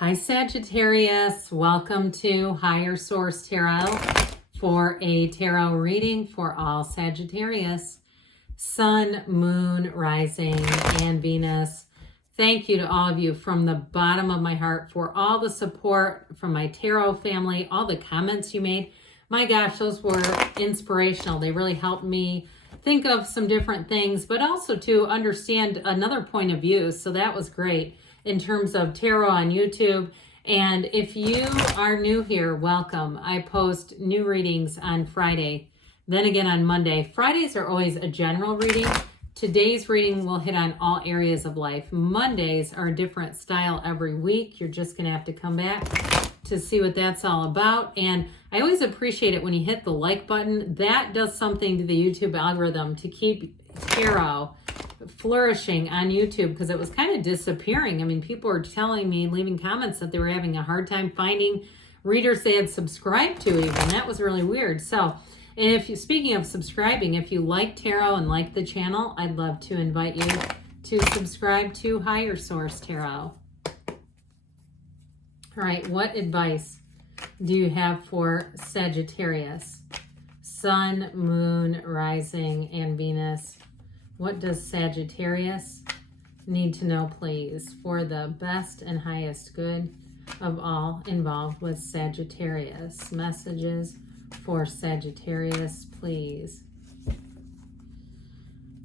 Hi Sagittarius, welcome to Higher Source Tarot for a tarot reading for all Sagittarius, Sun, Moon, Rising, and Venus. Thank you to all of you from the bottom of my heart for all the support from my tarot family, all the comments you made. My gosh, those were inspirational. They really helped me think of some different things, but also to understand another point of view. So that was great in terms of tarot on YouTube. And if you are new here, welcome. I post new readings on Friday, then again on Monday. Fridays are always a general reading. Today's reading will hit on all areas of life. Mondays are a different style every week. You're just gonna have to come back to see what that's all about. And I always appreciate it when you hit the like button. That does something to the YouTube algorithm to keep tarot flourishing on YouTube, because it was kind of disappearing. I mean, people were telling me, leaving comments, that they were having a hard time finding readers they had subscribed to even. That was really weird. So, and if you, speaking of subscribing, if you like tarot and like the channel, I'd love to invite you to subscribe to Higher Source Tarot. All right, what advice do you have for Sagittarius? Sun, Moon, Rising, and Venus. What does Sagittarius need to know, please, for the best and highest good of all involved with Sagittarius? Messages for Sagittarius, please.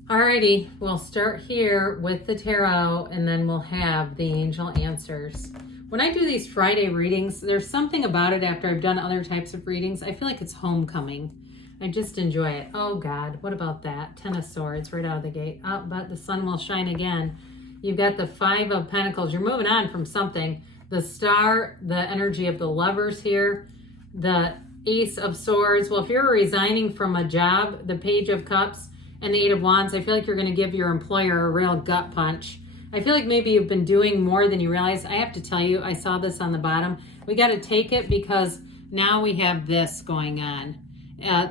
Alrighty, we'll start here with the tarot, and then we'll have the angel answers. When I do these Friday readings, there's something about it after I've done other types of readings. I feel like it's homecoming. I just enjoy it. Oh God, what about that? Ten of Swords right out of the gate. Oh, but the sun will shine again. You've got the Five of Pentacles. You're moving on from something. The Star, the energy of the Lovers here. The Ace of Swords. Well, if you're resigning from a job, the Page of Cups and the Eight of Wands, I feel like you're going to give your employer a real gut punch. I feel like maybe you've been doing more than you realize. I have to tell you, I saw this on the bottom. We got to take it because now we have this going on.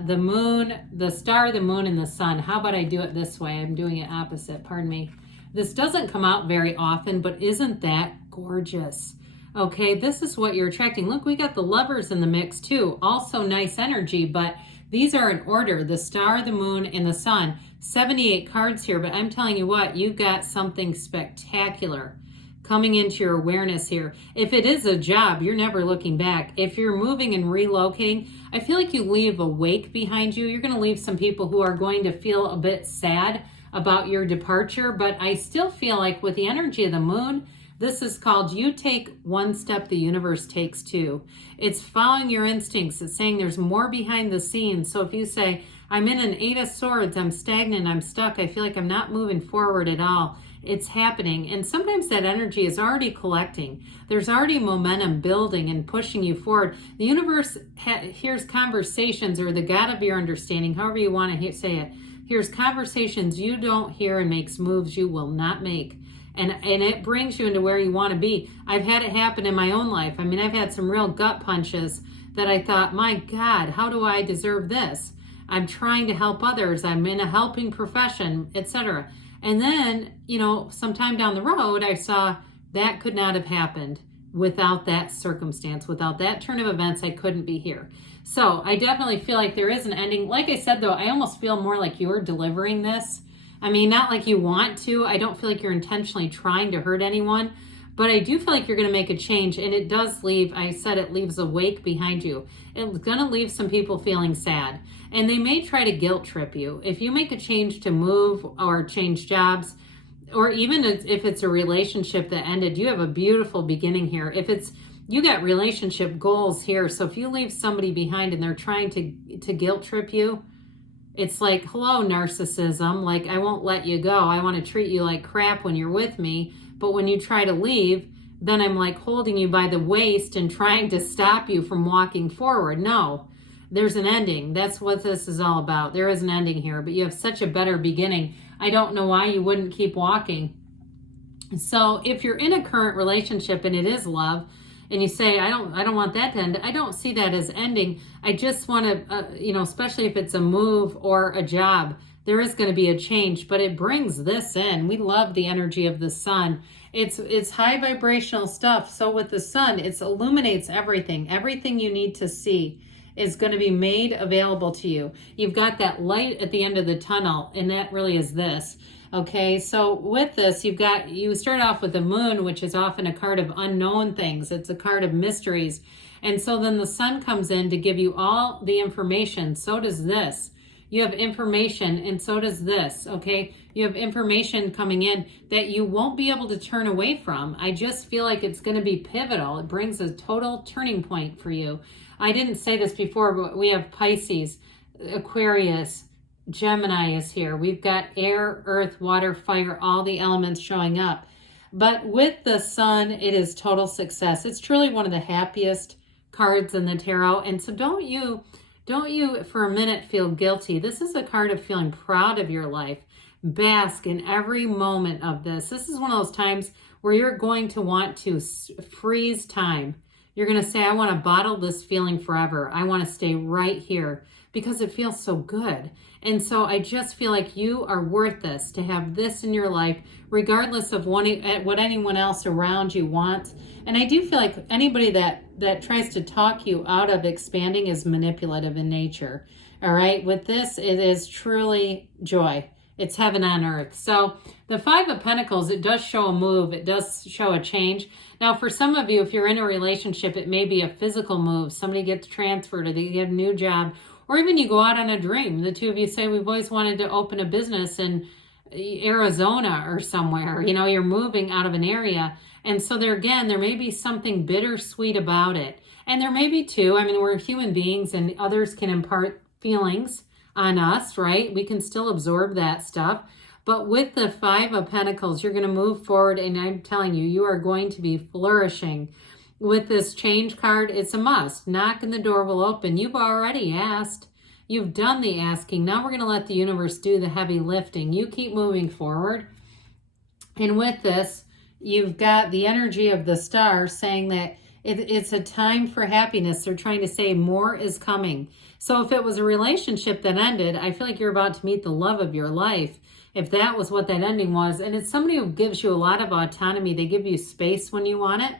The moon, the star, the moon, and the sun. How about I do it this way? I'm doing it opposite, pardon me. This doesn't come out very often, but isn't that gorgeous? Okay, this is what you're attracting. Look, we got the Lovers in the mix too. Also nice energy, but these are in order. The star, the moon, and the sun. 78 cards here, but I'm telling you what, you've got something spectacular coming into your awareness here. If it is a job, you're never looking back. If you're moving and relocating, I feel like you leave a wake behind you. You're going to leave some people who are going to feel a bit sad about your departure, but I still feel like with the energy of the moon, this is called you take one step, the universe takes two. It's following your instincts. It's saying there's more behind the scenes. So if you say, I'm in an Eight of Swords, I'm stagnant, I'm stuck, I feel like I'm not moving forward at all, it's happening. And sometimes that energy is already collecting. There's already momentum building and pushing you forward. The universe hears conversations, or the God of your understanding, however you want to say it, hears conversations you don't hear and makes moves you will not make. And it brings you into where you want to be. I've had it happen in my own life. I mean, I've had some real gut punches that I thought, my God, how do I deserve this? I'm trying to help others. I'm in a helping profession, etc. And then, you know, sometime down the road, I saw that could not have happened without that circumstance. Without that turn of events, I couldn't be here. So I definitely feel like there is an ending. Like I said, though, I almost feel more like you're delivering this. I mean, not like you want to. I don't feel like you're intentionally trying to hurt anyone. But I do feel like you're going to make a change. And it does leave, I said it leaves a wake behind you. It's going to leave some people feeling sad. And they may try to guilt trip you. If you make a change to move or change jobs, or even if it's a relationship that ended, you have a beautiful beginning here. If it's, you got relationship goals here. So if you leave somebody behind and they're trying to guilt trip you, it's like, hello, narcissism. Like, I won't let you go. I want to treat you like crap when you're with me. But when you try to leave, then I'm like holding you by the waist and trying to stop you from walking forward. No, there's an ending. That's what this is all about. There is an ending here, but you have such a better beginning. I don't know why you wouldn't keep walking. So if you're in a current relationship and it is love, and you say, I don't want that to end, I don't see that as ending. I just want to, you know, especially if it's a move or a job, there is going to be a change, but it brings this in. We love the energy of the sun. It's high vibrational stuff. So with the sun, it illuminates everything. Everything you need to see is going to be made available to you. You've got that light at the end of the tunnel, and that really is this. Okay, so with this, you start off with the moon, which is often a card of unknown things. It's a card of mysteries. And so then the sun comes in to give you all the information. So does this. You have information, and so does this, okay? You have information coming in that you won't be able to turn away from. I just feel like it's going to be pivotal. It brings a total turning point for you. I didn't say this before, but we have Pisces, Aquarius, Gemini is here. We've got air, earth, water, fire, all the elements showing up. But with the sun, it is total success. It's truly one of the happiest cards in the tarot. And so don't you for a minute feel guilty. This is a card of feeling proud of your life. Bask in every moment of this. This is one of those times where you're going to want to freeze time. You're going to say, I want to bottle this feeling forever. I want to stay right here because it feels so good. And so I just feel like you are worth this, to have this in your life, regardless of what anyone else around you wants. And I do feel like anybody that tries to talk you out of expanding is manipulative in nature. All right. With this, it is truly joy. It's heaven on earth. So the Five of Pentacles, it does show a move. It does show a change. Now, for some of you, if you're in a relationship, it may be a physical move. Somebody gets transferred, or they get a new job, or even you go out on a dream. The two of you say, we've always wanted to open a business in Arizona or somewhere. You know, you're moving out of an area. And so there may be something bittersweet about it. And there may be too. I mean, we're human beings, and others can impart feelings on us, right? We can still absorb that stuff. But with the Five of Pentacles, you're going to move forward, and I'm telling you, you are going to be flourishing. With this change card, it's a must. Knock and the door will open. You've already asked. You've done the asking. Now we're going to let the universe do the heavy lifting. You keep moving forward. And with this, you've got the energy of the star saying that it's a time for happiness. They're trying to say more is coming. So if it was a relationship that ended, I feel like you're about to meet the love of your life. If that was what that ending was. And it's somebody who gives you a lot of autonomy. They give you space when you want it.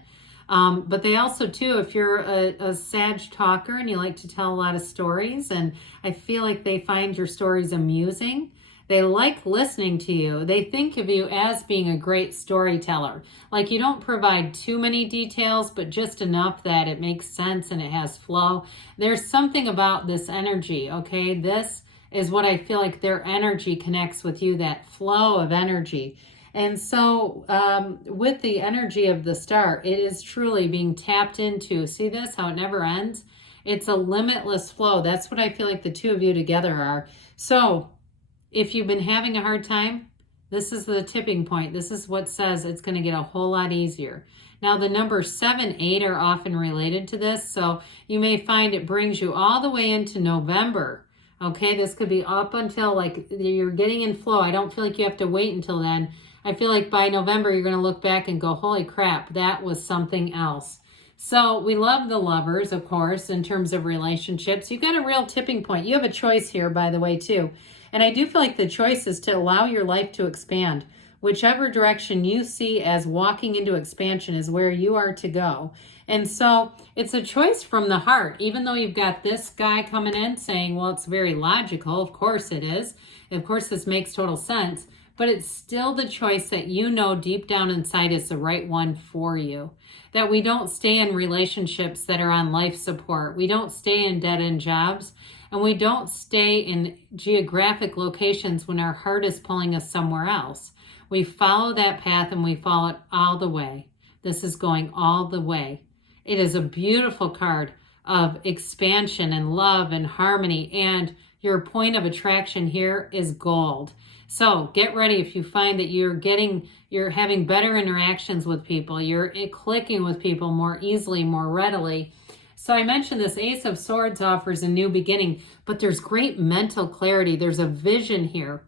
But they also, too, if you're a Sag talker and you like to tell a lot of stories, and I feel like they find your stories amusing. They like listening to you. They think of you as being a great storyteller. Like, you don't provide too many details, but just enough that it makes sense and it has flow. There's something about this energy, okay? This is what I feel like their energy connects with you, that flow of energy. And so with the energy of the star, it is truly being tapped into. See this, how it never ends? It's a limitless flow. That's what I feel like the two of you together are. So if you've been having a hard time, this is the tipping point. This is what says it's going to get a whole lot easier. Now, the numbers 7, 8 are often related to this. So you may find it brings you all the way into November. Okay, this could be up until like you're getting in flow. I don't feel like you have to wait until then. I feel like by November, you're going to look back and go, holy crap, that was something else. So we love the lovers, of course, in terms of relationships. You've got a real tipping point. You have a choice here, by the way, too. And I do feel like the choice is to allow your life to expand. Whichever direction you see as walking into expansion is where you are to go. And so it's a choice from the heart, even though you've got this guy coming in saying, well, it's very logical. Of course it is. Of course, this makes total sense. But it's still the choice that you know deep down inside is the right one for you. That we don't stay in relationships that are on life support. We don't stay in dead-end jobs. And we don't stay in geographic locations when our heart is pulling us somewhere else. We follow that path and we follow it all the way. This is going all the way. It is a beautiful card of expansion and love and harmony. And your point of attraction here is gold. So get ready if you find that you're having better interactions with people. You're clicking with people more easily, more readily. So I mentioned this Ace of Swords offers a new beginning, but there's great mental clarity. There's a vision here.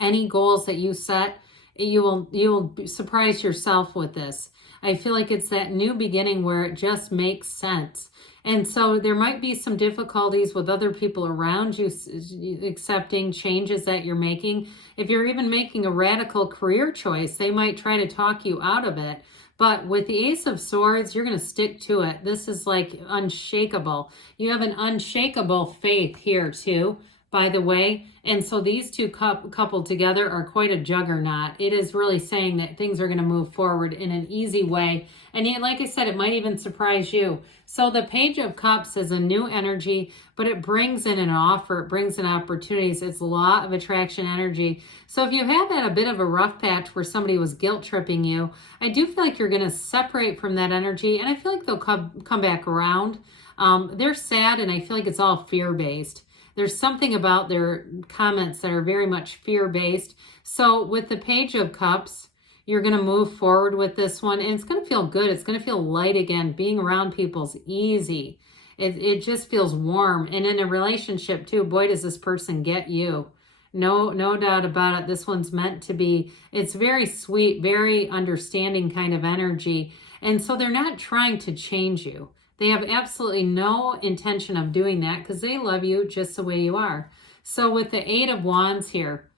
Any goals that you set, you'll surprise yourself with this. I feel like it's that new beginning where it just makes sense. And so there might be some difficulties with other people around you accepting changes that you're making. If you're even making a radical career choice, they might try to talk you out of it. But with the Ace of Swords, you're going to stick to it. This is like unshakable. You have an unshakable faith here too, by the way. And so these two coupled together are quite a juggernaut. It is really saying that things are going to move forward in an easy way. And yet, like I said, it might even surprise you. So the Page of Cups is a new energy, but it brings in an offer. It brings in opportunities. It's law of attraction energy. So if you have had a bit of a rough patch where somebody was guilt tripping you, I do feel like you're going to separate from that energy. And I feel like they'll come back around. They're sad, and I feel like it's all fear-based. There's something about their comments that are very much fear-based. So with the Page of Cups, you're going to move forward with this one, and it's going to feel good. It's going to feel light again. Being around people's easy. It just feels warm. And in a relationship too, boy, does this person get you. No doubt about it. This one's meant to be. It's very sweet, very understanding kind of energy. And so they're not trying to change you. They have absolutely no intention of doing that because they love you just the way you are. So with the Eight of Wands here,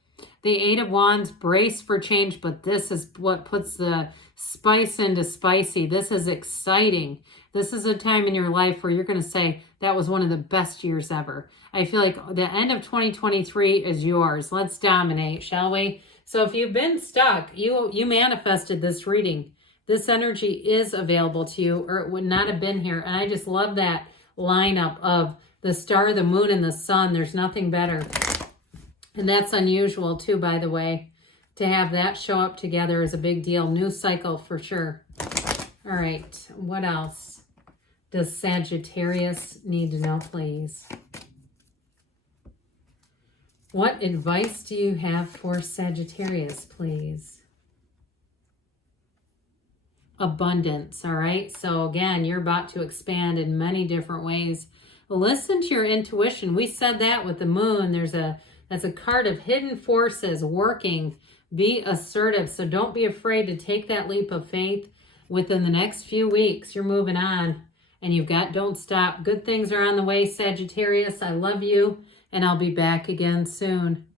the Eight of Wands, brace for change, but this is what puts the spice into spicy. This is exciting. This is a time in your life where you're going to say, that was one of the best years ever. I feel like the end of 2023 is yours. Let's dominate, shall we? So if you've been stuck, you manifested this reading. This energy is available to you, or it would not have been here. And I just love that lineup of the star, the moon, and the sun. There's nothing better. And that's unusual too, by the way. To have that show up together is a big deal. New cycle for sure. All right, what else does Sagittarius need to know, please? What advice do you have for Sagittarius, please? Abundance, all right? So again, you're about to expand in many different ways. Listen to your intuition. We said that with the moon. That's a card of hidden forces working. Be assertive. So don't be afraid to take that leap of faith. Within the next few weeks, you're moving on. And you've got don't stop. Good things are on the way, Sagittarius. I love you. And I'll be back again soon.